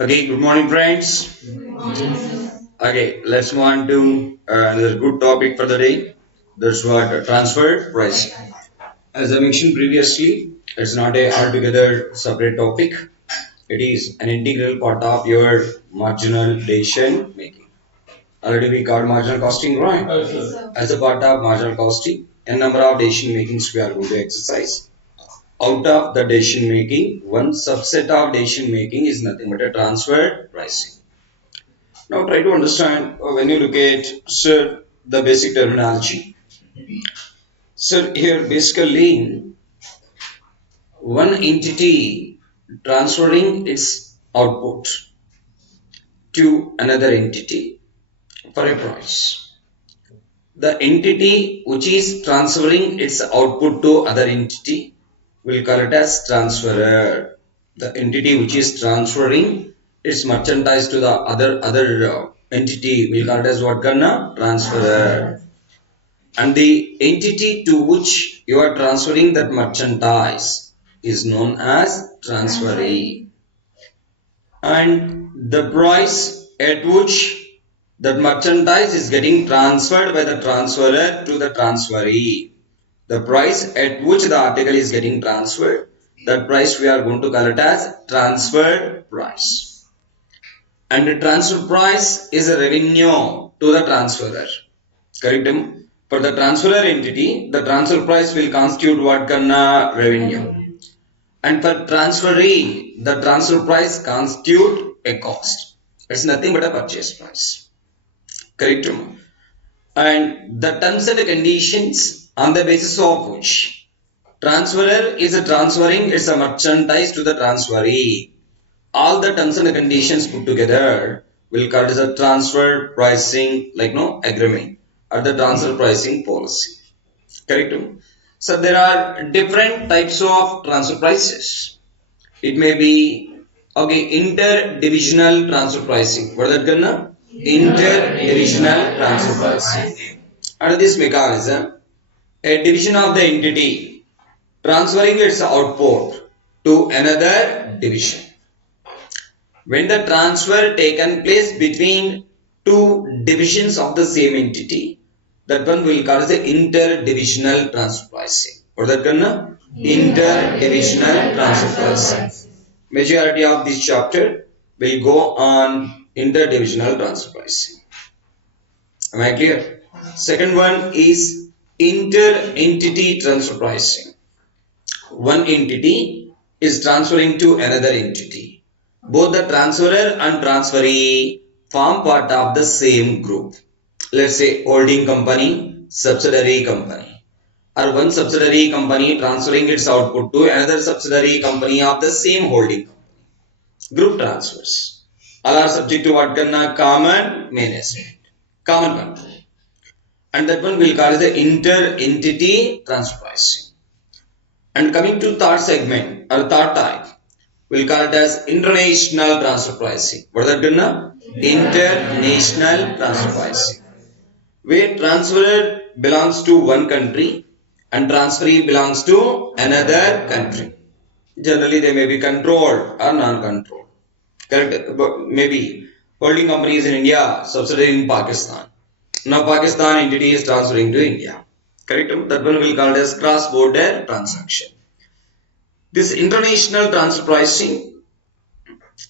Okay, good morning, friends. Okay, let's move on to another good topic for the day. That's what transfer price. As I mentioned previously, it's not a altogether separate topic. It is an integral part of your marginal decision making. Already we called marginal costing, right? As a part of marginal costing, a number of decision makings we are going to exercise. Out of the decision making, one subset of decision making is nothing but a transfer pricing. Now try to understand when you look at sir the basic terminology. Sir here basically one entity transferring its output to another entity for a price. The entity which is transferring its output to other entity will call it as transferor. The entity which is transferring its merchandise to the other entity will call it as what gonna transferor. And the entity to which you are transferring that merchandise is known as transferee. And the price at which that merchandise is getting transferred by the transferor to the transferee. The price at which the article is getting transferred, that price we are going to call it as transfer price. And the transfer price is a revenue to the transferor. Correct? For the transferor entity, the transfer price will constitute what kind revenue. And for transferee, the transfer price constitute a cost. It's nothing but a purchase price. Correct? And the terms and conditions on the basis of which transferor is transferring its merchandise to the transferee. All the terms and conditions put together will call as a transfer pricing agreement or the transfer pricing policy. Correct? So there are different types of transfer prices. It may be interdivisional transfer pricing. What is that gonna? Interdivisional transfer pricing. Under this mechanism, a division of the entity transferring its output to another division. When the transfer taken place between two divisions of the same entity, that one will call as the interdivisional transfer pricing. Or that one interdivisional transfer pricing. Majority of this chapter will go on interdivisional transfer pricing. Am I clear? Second one is inter-entity transfer pricing. One entity is transferring to another entity. Both the transferor and transferee form part of the same group. Let's say holding company, subsidiary company, or one subsidiary company transferring its output to another subsidiary company of the same holding company. Group transfers. All are subject to what kind common management, common control. And that one will call the inter-entity transfer pricing. And coming to third segment or third type, we'll call it as international transfer pricing. What is that gonna? International transfer pricing. Where transferor belongs to one country and transferee belongs to another country. Generally, they may be controlled or non-controlled. Correct? But maybe holding company is in India, subsidiary in Pakistan. Now Pakistan entity is transferring to India. Correct? That one will called as cross-border transaction. This international transfer pricing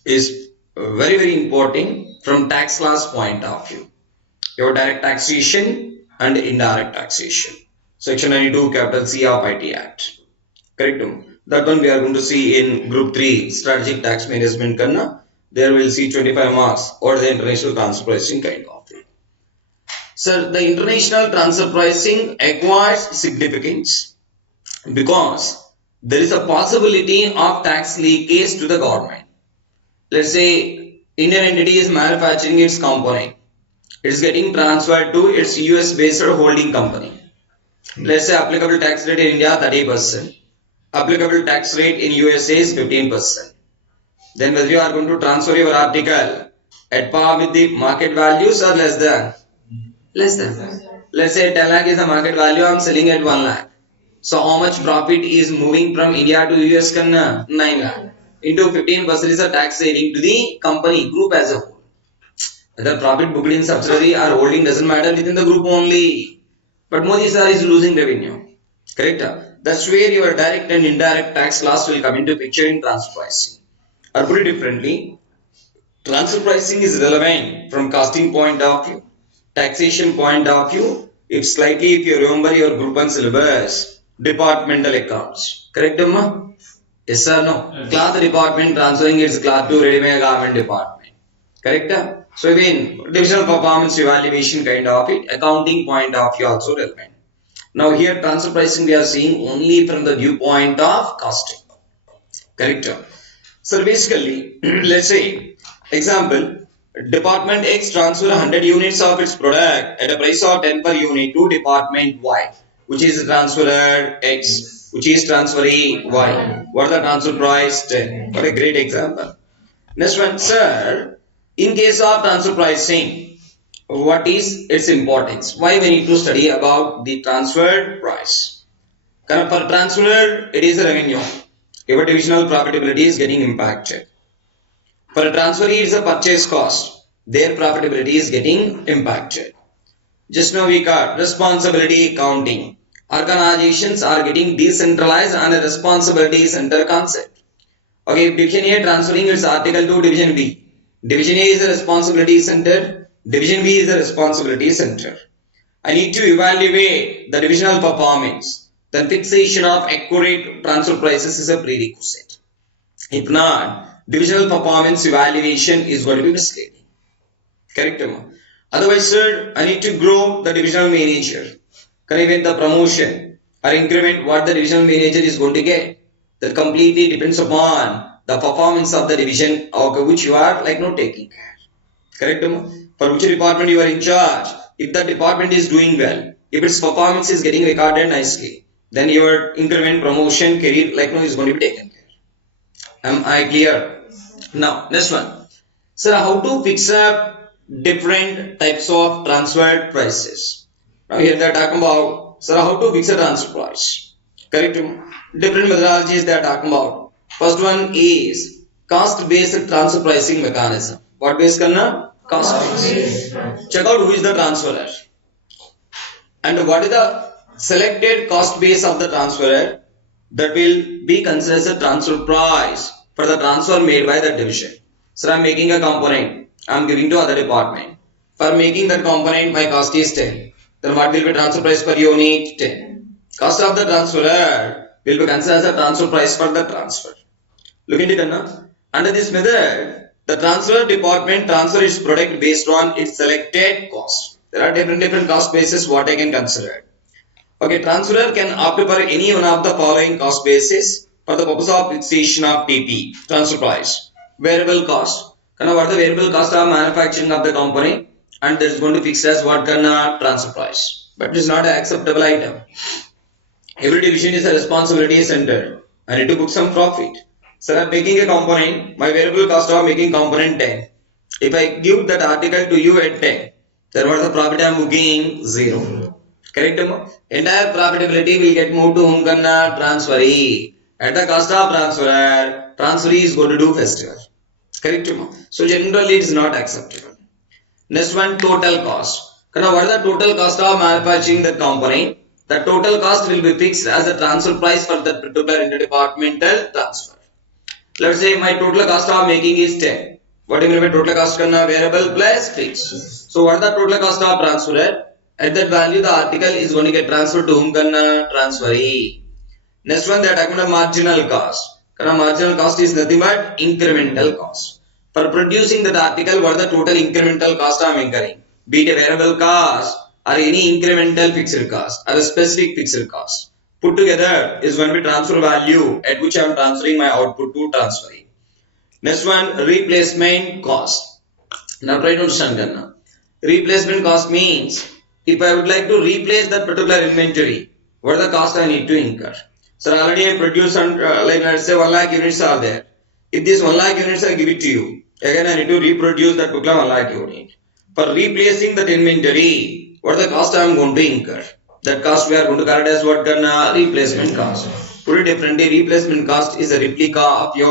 is very important from tax law's point of view. Your direct taxation and indirect taxation. Section 92 capital C of IT Act. Correct? That one we are going to see in group 3 strategic tax management karna. There we'll see 25 marks or the international transfer pricing kind of thing. So the international transfer pricing acquires significance because there is a possibility of tax leakage to the government. Let's say Indian entity is manufacturing its component. It is getting transferred to its US based holding company. Let's say applicable tax rate in India 30%. Applicable tax rate in USA is 15%. Then whether you are going to transfer your article at par with the market values or less than? Less than. Let's say 10 lakh is the market value, I am selling at 1 lakh. So how much profit is moving from India to US? 9 lakh. into 15% is a tax saving to the company group as a whole. Whether profit booked in subsidiary or holding doesn't matter, within the group only. But Modi sir is losing revenue. Correct? That's where your direct and indirect tax loss will come into picture in transfer pricing. Or put it differently, transfer pricing is relevant from costing point of view, taxation point of view, if you remember your group 1 syllabus, departmental accounts. Correct, Amma? Yes or no? Yes. Cloth department transferring its cloth to ready-made garment department. Correct? So again, divisional performance evaluation kind of it, accounting point of view also relevant. Now here transfer pricing we are seeing only from the viewpoint of costing. Correct? So basically, let's say, example, Department X transfer 100 units of its product at a price of 10 per unit to Department Y, which is transferred X, which is transferee Y. What is the transfer price? 10. What a great example. Next one, sir, in case of transfer pricing, what is its importance? Why we need to study about the transferred price? For transfer, it is a revenue. Your divisional profitability is getting impacted. For a transferee, it's a purchase cost. Their profitability is getting impacted. Just now we got responsibility accounting. Organizations are getting decentralized and a responsibility center concept. Okay, division A transferring its article to division B. Division A is a responsibility center. Division B is a responsibility center. I need to evaluate the divisional performance. Then fixation of accurate transfer prices is a prerequisite. If not, divisional performance evaluation is going to be misleading. Correct? Otherwise, sir, I need to grow the divisional manager. Even the promotion or increment what the divisional manager is going to get. That completely depends upon the performance of the division of which you are taking care. Correct? For which department you are in charge. If the department is doing well, if its performance is getting recorded nicely, then your increment, promotion, career is going to be taken care. Am I clear? Now, next one. Sir, how to fix up different types of transfer prices? Now here they are talking about, sir, how to fix a transfer price. Correct? Different methodologies they are talking about. First one is cost-based transfer pricing mechanism. What based karna? Cost-based. Check out who is the transferor. And what is the selected cost base of the transferor that will be considered as a transfer price for the transfer made by the division. So I am making a component, I am giving to other department. For making that component, my cost is 10. Then what will be transfer price per unit? 10. Cost of the transferor will be considered as a transfer price for the transfer. Look into it. Under this method, the transfer department transfer its product based on its selected cost. There are different cost bases what I can consider. Okay, transferor can opt for any one of the following cost bases for the purpose of fixation of TP, transfer price. Variable cost. What are the variable cost of manufacturing of the component, and that is going to fix as what transfer price. But it is not an acceptable item. Every division is a responsibility center. I need to book some profit. So I am making a component, my variable cost of making component 10. If I give that article to you at 10, then what is the profit I am booking? 0. Correct? Entire profitability will get moved to whom? Transferee. At the cost of transferor, transferee is going to do festival. Correct? So generally it is not acceptable. Next one, total cost. What is the total cost of manufacturing that component? The total cost will be fixed as a transfer price for that particular interdepartmental transfer. Let's say my total cost of making is 10. What will be total cost? Variable plus fixed. So what is the total cost of transferor? At that value, the article is going to get transferred to whom? Transferee. Next one, they are talking about marginal cost. Marginal cost is nothing but incremental cost. For producing that article, what is the total incremental cost I am incurring? Be it a variable cost or any incremental fixed cost or a specific fixed cost. Put together is going to be transfer value at which I am transferring my output to transferee. Next one, replacement cost. Now try to understand. Replacement cost means if I would like to replace that particular inventory, what is the cost I need to incur? So already I produce let's say 1 lakh units are there. If this 1 lakh units I give it to you, again I need to reproduce that particular 1 lakh unit. For replacing that inventory, what is the cost I am going to incur? That cost we are going to call it as what? Replacement cost. Put it differently, replacement cost is a replica of your